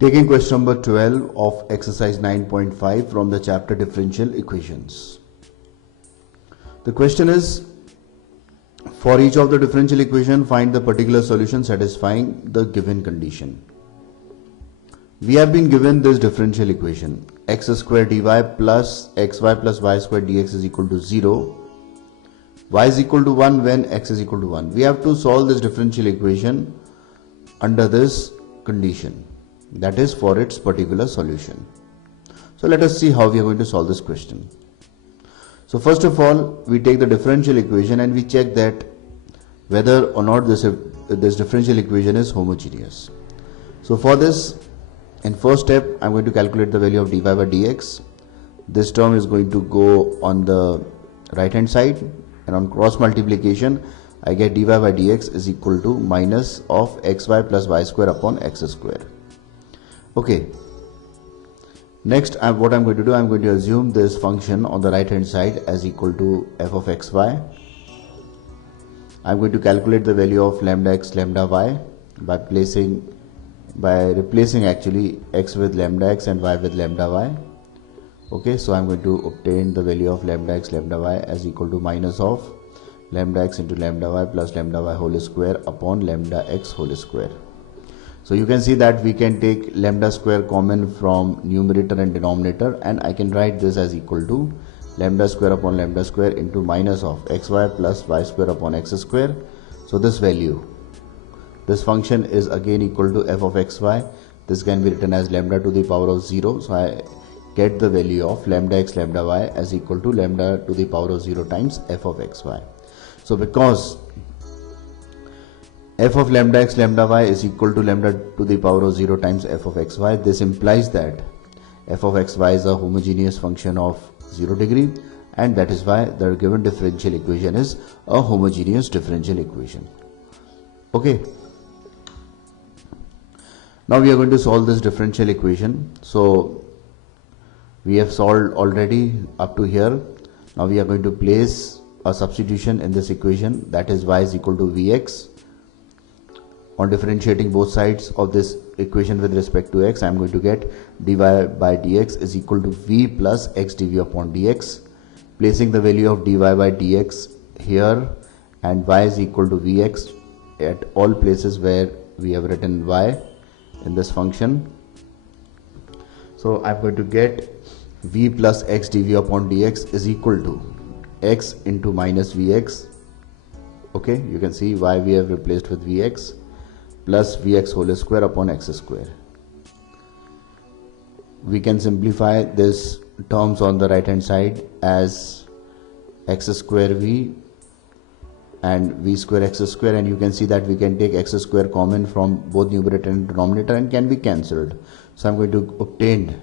Taking question number 12 of exercise 9.5 from the chapter differential equations. The question is, for each of the differential equation, find the particular solution satisfying the given condition. We have been given this differential equation, x square dy plus xy plus y square dx is equal to 0, y is equal to 1 when x is equal to 1. We have to solve this differential equation under this condition, that is for its particular solution. So let us see how we are going to solve this question. So first of all, we take the differential equation and we check that whether or not this differential equation is homogeneous. So for this, in first step, I am going to calculate the value of dy by dx. This term is going to go on the right hand side, and on cross multiplication I get dy by dx is equal to minus of xy plus y square upon x square. Okay. Next, what I'm going to do, I'm going to assume this function on the right hand side as equal to f of xy. I'm going to calculate the value of lambda x lambda y by replacing actually x with lambda x and y with lambda y. Okay, so I'm going to obtain the value of lambda x lambda y as equal to minus of lambda x into lambda y plus lambda y whole square upon lambda x whole square. So you can see that we can take lambda square common from numerator and denominator, and I can write this as equal to lambda square upon lambda square into minus of xy plus y square upon x square. So this value, this function is again equal to f of xy. This can be written as lambda to the power of 0. So I get the value of lambda x lambda y as equal to lambda to the power of 0 times f of xy. So because f of lambda x lambda y is equal to lambda to the power of 0 times f of xy, this implies that f of xy is a homogeneous function of 0 degree, and that is why the given differential equation is a homogeneous differential equation. Okay. Now we are going to solve this differential equation. So we have solved already up to here. Now we are going to place a substitution in this equation, that is y is equal to vx. On differentiating both sides of this equation with respect to x, I am going to get dy by dx is equal to v plus x dv upon dx. Placing the value of dy by dx here and y is equal to vx at all places where we have written y in this function. So I am going to get v plus x dv upon dx is equal to x into minus vx. Okay, you can see y we have replaced with vx plus vx whole square upon x square. We can simplify this terms on the right hand side as x square v and v square x square, and you can see that we can take x square common from both numerator and denominator and can be cancelled. So I'm going to obtain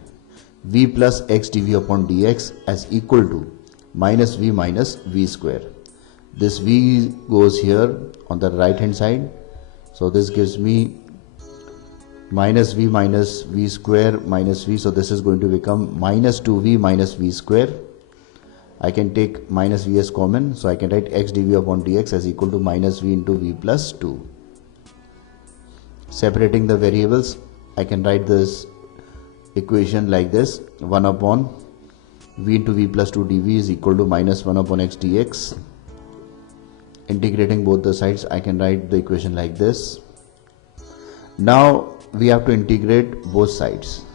v plus x dv upon dx as equal to minus v square. This v goes here on the right hand side, so this gives me minus v square minus v, so this is going to become minus 2v minus v square. I can take minus v as common, so I can write x dv upon dx as equal to minus v into v plus 2. Separating the variables, I can write this equation like this: 1 upon v into v plus 2 dv is equal to minus 1 upon x dx. Integrating both the sides, I can write the equation like this. Now we have to integrate both sides.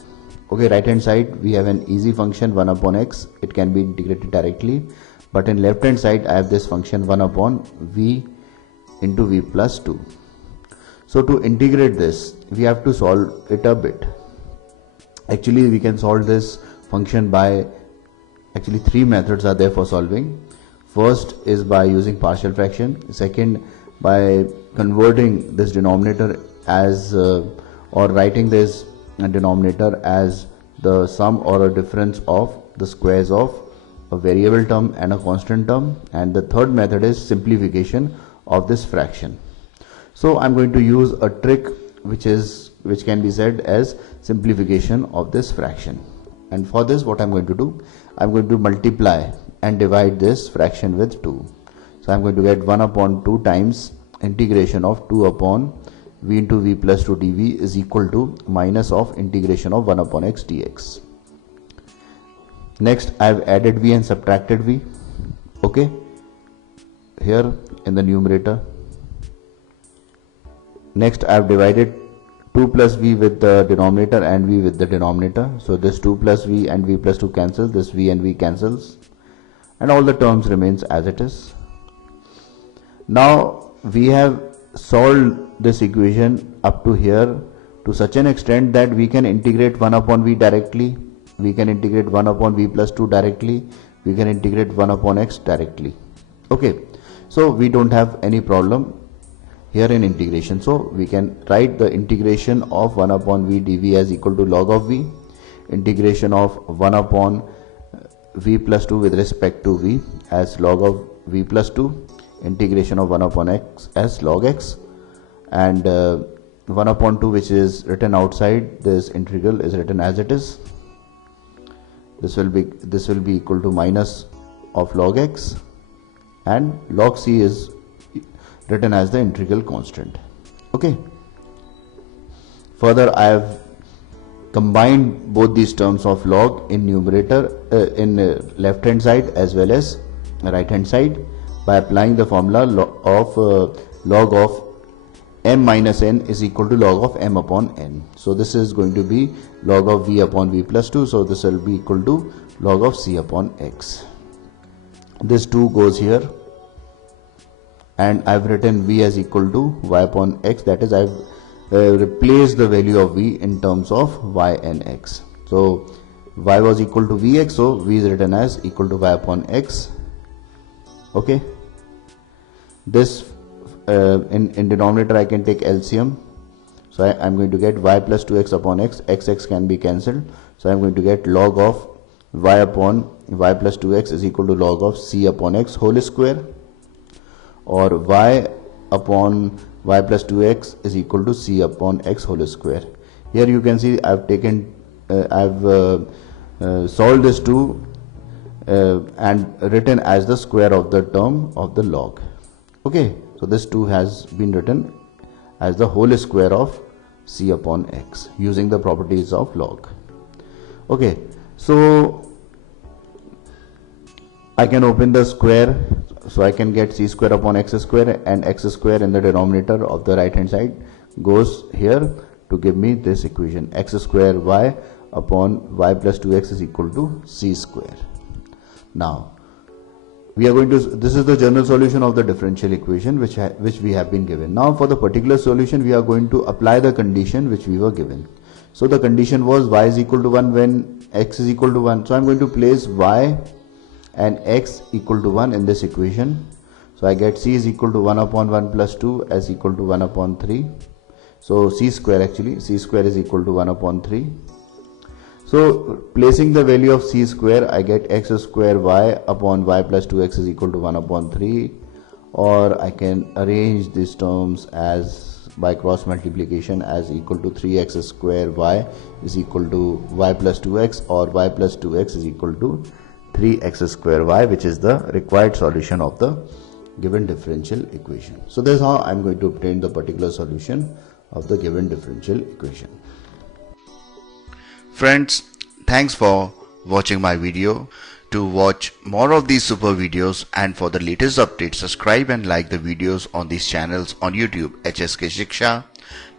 Okay, right hand side we have an easy function 1 upon x, it can be integrated directly, but in left hand side I have this function 1 upon v into v plus 2. So to integrate this, we have to solve it a bit. Actually we can solve this function by, actually three methods are there for solving. First is by using partial fraction, second by converting this denominator as or writing this denominator as the sum or a difference of the squares of a variable term and a constant term, and the third method is simplification of this fraction. So I'm going to use a trick which can be said as simplification of this fraction, and for this what I'm going to do, I'm going to multiply and divide this fraction with 2. So I'm going to get 1 upon 2 times integration of 2 upon v into v plus 2 dv is equal to minus of integration of 1 upon x dx. Next I have added v and subtracted v, okay, here in the numerator. Next I have divided 2 plus v with the denominator and v with the denominator. So this 2 plus v and v plus 2 cancels, this v and v cancels, and all the terms remains as it is. Now we have solved this equation up to here to such an extent that we can integrate 1 upon v directly, we can integrate 1 upon v plus 2 directly, we can integrate 1 upon x directly. Okay, so we don't have any problem here in integration. So we can write the integration of 1 upon v dv as equal to log of v, integration of 1 upon v plus 2 with respect to v as log of v plus 2, integration of 1 upon x as log x, and 1 upon 2 which is written outside this integral is written as it is. This will be equal to minus of log x, and log c is written as the integral constant. Okay, further I have combined both these terms of log in numerator in left hand side as well as right hand side by applying the formula of log of m minus n is equal to log of m upon n. So this is going to be log of v upon v plus 2, so this will be equal to log of c upon x. This 2 goes here, and I've written v as equal to y upon x, that is I've replaced the value of v in terms of y and x. So y was equal to vx, so v is written as equal to y upon x. Okay, this in denominator I can take LCM, so I'm going to get y plus 2x upon x, x can be cancelled, so I'm going to get log of y upon y plus 2x is equal to log of c upon x whole square, or y upon y plus 2x is equal to c upon x whole square. Here you can see I've taken solved this 2 and written as the square of the term of the log. Okay, so this 2 has been written as the whole square of c upon x using the properties of log. Okay, so I can open the square, so I can get c square upon x square, and x square in the denominator of the right hand side goes here to give me this equation, x square y upon y plus 2x is equal to c square. Now we are going to, this is the general solution of the differential equation which we have been given. Now for the particular solution we are going to apply the condition which we were given. So the condition was y is equal to 1 when x is equal to 1. So I am going to place y and x equal to 1 in this equation. So I get c is equal to 1 upon 1 plus 2 as equal to 1 upon 3. So c square is equal to 1 upon 3. So placing the value of c square, I get x square y upon y plus 2x is equal to 1 upon 3, or I can arrange these terms as by cross multiplication as equal to 3x square y is equal to y plus 2x, or y plus 2x is equal to 3x square y, which is the required solution of the given differential equation. So this is how I'm going to obtain the particular solution of the given differential equation. Friends, thanks for watching my video. To watch more of these super videos and for the latest updates, subscribe and like the videos on these channels on YouTube, HSK Shiksha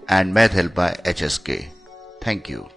and Math Help by HSK. Thank you.